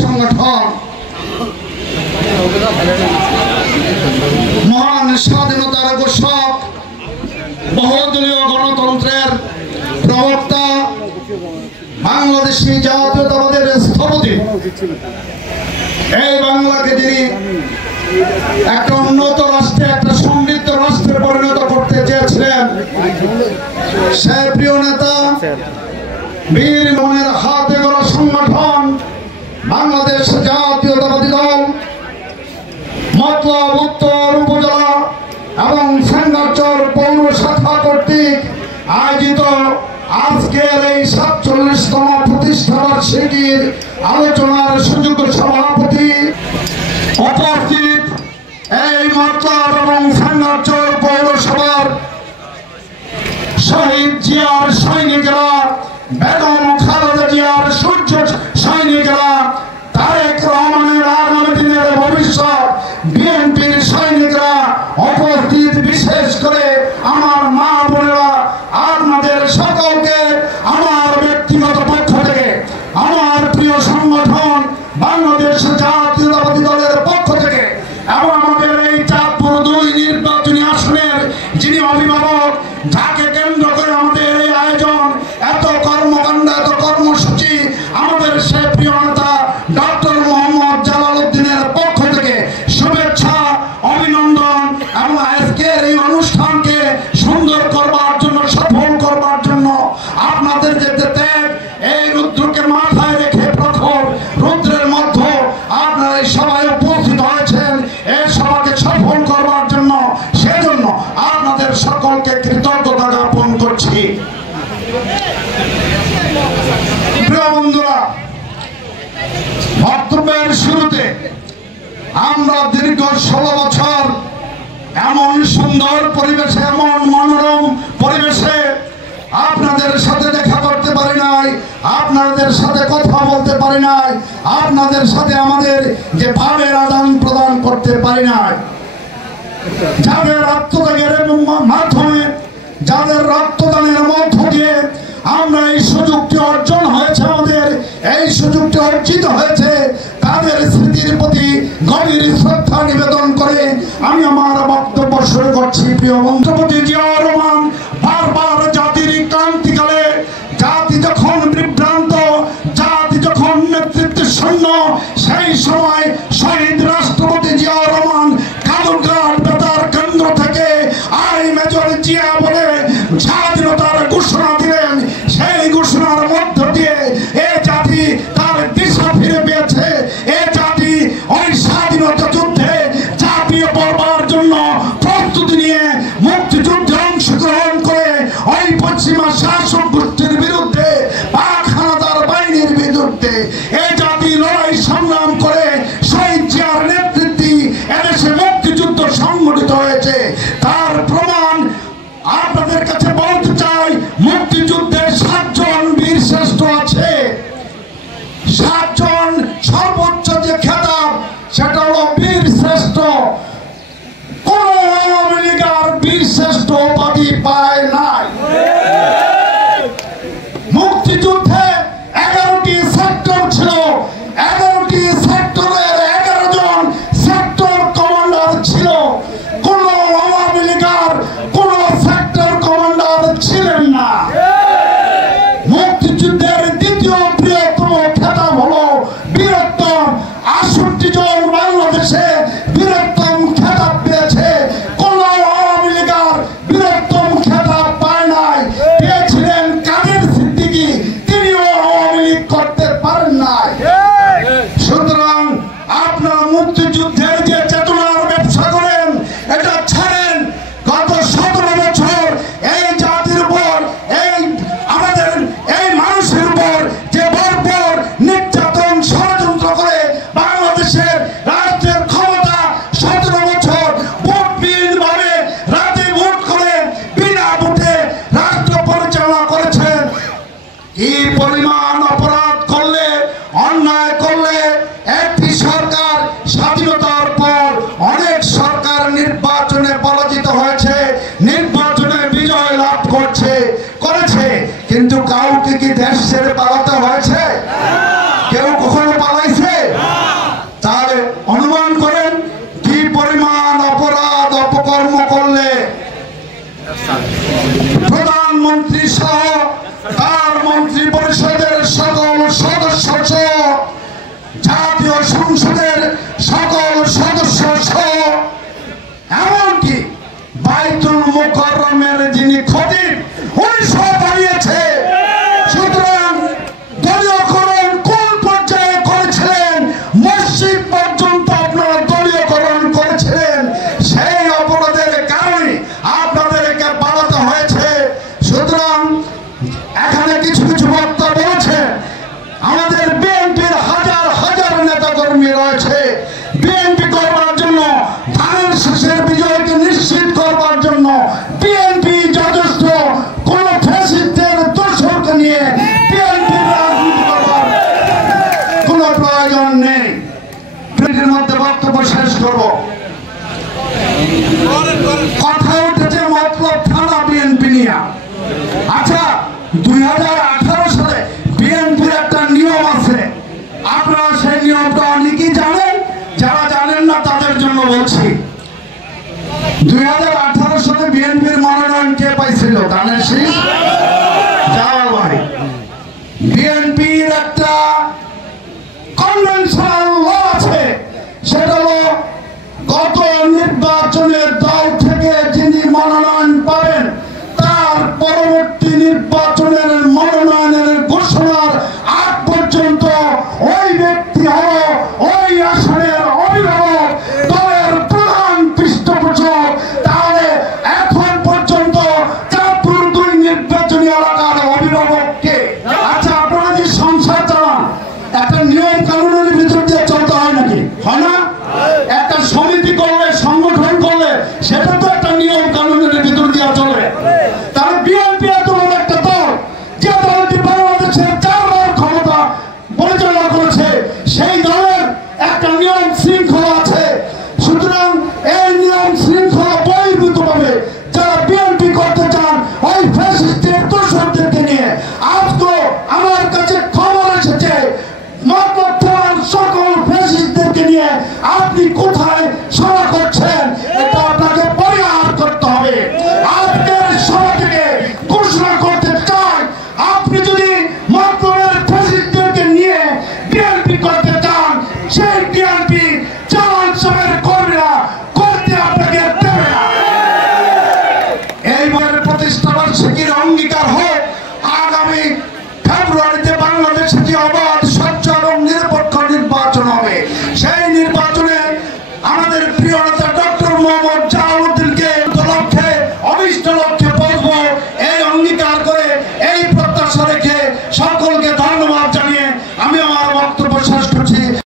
সংগঠন মহান স্বাধীনতার ঘোষক বহুদলীয় গণতন্ত্রের প্রবক্তা বাংলাদেশী জাতীয়তাবাদের স্থপতি এই বাংলাকে যিনি একটা উন্নত রাষ্ট্রে একটা সমৃদ্ধ রাষ্ট্রে পরিণত করতে চেয়েছিলেন সে প্রিয় নেতা বীর মনের হাতে গড়া সংগঠন বাংলাদেশ জাতীয়তাবাদী দল মতলব উত্তর উপজেলা এবং সেঙ্গারচর পৌর শাখা কর্তৃক আয়োজিত আজকের এই ৪৭তম প্রতিষ্ঠা বার্ষিকীর আলোচনার সুযোগ্য সভাপতি উপস্থিত এই মতলব এবং সেঙ্গারচর পৌরসভার শহীদ জিয়ার সৈনিকেরা বেগম খালেদা জিয়ার সূর্য সৈনিকেরা তারেক রহমানের আগামী দিনের ভবিষ্যৎ বিএনপির সৈনিকরা উপস্থিত বিশেষ করে আমার মা বোনেরা আপনাদের সকলকে আমার ব্যক্তিগত পক্ষ থেকে আমার প্রিয় সংগঠন বাংলাদেশ জাতীয়তাবাদী দলের পক্ষ থেকে এবং আমাদের এই চাঁদপুর ২ নির্বাচনী আসনের যিনি অভিভাবক যাকে কেন্দ্র করে আমাদের এই আয়োজন এত কর্মকাণ্ড এত কর্মসূচি আমাদের সে প্রিয় নেতা ডক্টর মোহাম্মদ জালাল উদ্দিনের পক্ষ থেকে শুভেচ্ছা অভিনন্দন এবং আজকের এই অনুষ্ঠানকে সুন্দর করবার জন্য সফল করবার জন্য আপনাদের যে ত্যাগ এই রুদ্রকে মাথায় রেখে প্রখর রুদ্রের মধ্যে আপনারা এই সবাই উপস্থিত হয়েছেন এই সভাকে সফল করবার জন্য সেজন্য আপনাদের সকলকে কৃতজ্ঞতা জ্ঞাপন করছি। প্রিয় বন্ধুরা, বক্তব্যের শুরুতে আমরা দীর্ঘ ১৬ বছর এমন সুন্দর পরিবেশে এমন মনোরম পরিবেশে আপনাদের সাথে দেখা করতে পারি নাই, আপনাদের সাথে কথা বলতে পারি নাই, আপনাদের সাথে আমাদের যে ভাবের আদান প্রদান করতে পারি নাই। যাদের আত্মত্যাগের মাধ্যমে যাদের রক্তদানের মধ্য দিয়ে আমরা এই সুযোগটি অর্জন হয়েছে আমাদের এই সুযোগটি অর্জিত হয়েছে তাদের স্মৃতির প্রতি গভীর শ্রদ্ধা নিবেদন করে আমি আমার বক্তব্য শুরু করছি। প্রিয় বঙ্গবন্ধু জিয়াউর রহমান বারবার জাতির ক্রান্তিকালে জাতি যখন বিভ্রান্ত জাতি যখন নেতৃত্ব শূন্য সেই সময় শহীদ রাষ্ট্রপতি জিয়াউর রহমান কালুরঘাট বেতার কেন্দ্র থেকে আই মেজর জিয়া বলে স্বাধীনতার ঘোষণা দিলেন। সেই ঘোষণার মধ্য দিয়ে এ জাতি তার দিশা ফিরে পেয়েছে। এ জাতি ওই স্বাধীনতা যুদ্ধে ঝাঁপিয়ে পড়বার জন্য প্রস্তুতি নিয়ে মুক্তিযুদ্ধে অংশগ্রহণ করে ওই পশ্চিমা শাসক গোষ্ঠীর বিরুদ্ধে পাক হানাদার বাহিনীর বিরুদ্ধে এ জাতি লড়াই সংগ্রাম করে শহীদ জিয়ার নেতৃত্বে এদেশে মুক্তিযুদ্ধ সংগঠিত হয়েছে। তার প্রমাণ আপনাদের কাছে বলতে চাই, মুক্তিযুদ্ধে ৭ জন বীর শ্রেষ্ঠ আছে। ৭ জন সর্বোচ্চ যে খেতাব সেটা হলো বীর শ্রেষ্ঠ। কোন আওয়ামী লীগের বীর শ্রেষ্ঠ উপাধি পায় নাই। মুক্তিযুদ্ধে ১১টি সেক্টর ছিল, ১১টি সেক্টরের ১১ জন সেক্টর কমান্ডার ছিল। কোন আওয়ামী লীগের কোন সেক্টর কমান্ডার ছিলেন না। মুক্তিযুদ্ধের দ্বিতীয় বৃহত্তম খেতাব হলো জাতীয় সংসদের সকল সদস্য সহ এমনকি বাইতুল মুকাররমের যিনি খতিব উনি সহ দাঁড়িয়েছে। সুতরাং দলীয়করণ কোন পর্যায়ে করেছিলেন, মসজিদ পর্যন্ত আপনারা দলীয়করণ করেছিলেন, সেই অপরাধের কারণে আপনাদেরকে পালাতে হয়েছে। সুতরাং এখানে কিছু কিছু বক্তা বলেছে আমাদের বিএনপির হাজার হাজার নেতা কর্মী রয়েছে, বিএনপি করবার জন্য, ধানের শেষের বিজয়কে নিশ্চিত করবার জন্য বিএনপি যথেষ্ট। কোন ফ্যাসিস্টের দোষরকে নিয়ে বিএনপি রাজনীতি করবার কোন প্রয়োজন নেই। প্রিন্টের মধ্যে বক্তব্য শেষ করব। কথা উঠেছে মতলব থানা বিএনপি নিয়ে। আচ্ছা, 2018 সালে বিএনপির একটা নিয়ম আছে, আপনারা সেই নিয়মটা অনেকেই জানেন, যারা জানেন না তাদের জন্য বলছি। 2018 সালে বিএনপির মনোনয়ন কে পাইছিল? ধানের শীষ জালাল ভাই। বিএনপির একটা কনভেনশনাল ল আছে, সেটা হলো গত নির্বাচনের দল থেকে যিনি মনোনয়ন পাবেন তার পরবর্তী নির্বাচনের মনোনয়নের ঘোষণার আগ পর্যন্ত ওই ব্যক্তি হলো ওই আসনের অভিভাবক, দলের প্রধান পৃষ্ঠপোষক। তাহলে এখন পর্যন্ত চাঁদপুর 2 নির্বাচনী এলাকার অভিভাবককে। আচ্ছা, আপনারা যে সংসার চালান, একটা নিয়ম কানুনের ভিতর দিয়ে চলতে হয় নাকি? হয় না? একটা সমিতি করলে, সংগঠন করলে, সেটা তো একটা নিয়ম কানুনের ভিতর দিয়ে চলে। তাহলে বিএনপি এত বড় একটা দল, যে দলটি বাংলাদেশের 4বার ক্ষমতা পরিচালনা করেছে, সেই দলের একটা নিয়ম শৃঙ্খলা আছে। সুতরাং এই নিয়ম শৃঙ্খলা বহির্ভূত ভাবে যারা বিএনপি করতে চান ওই ফ্যাসিস্টের দোষরদেরকে নিয়ে, আজকে আমার কাছে খবর এসেছে মতলব থানার সকল ফ্যাসিস্টদেরকে নিয়ে আপনি কোথায় সভা করছেন, এটা আপনাকে পরিহার করতে হবে। আজকের সভা থেকে ঘোষণা করতে চাই, আপনি যদি মতলবের ফ্যাসিস্টদেরকে নিয়ে বিএনপি করতে চান, সেই বিএনপি জামাল সাহেবের কর্মীরা করতে আপনাকে দেবে না। এইবারের প্রতিষ্ঠা বার্ষিকীর অঙ্গীকার হোক আগামী ফেব্রুয়ারিতে বাংলাদেশে যে অবাধ, স্বচ্ছ এবং নিরপেক্ষ নির্বাচন হবে, সেই নির্বাচনে আমাদের প্রিয়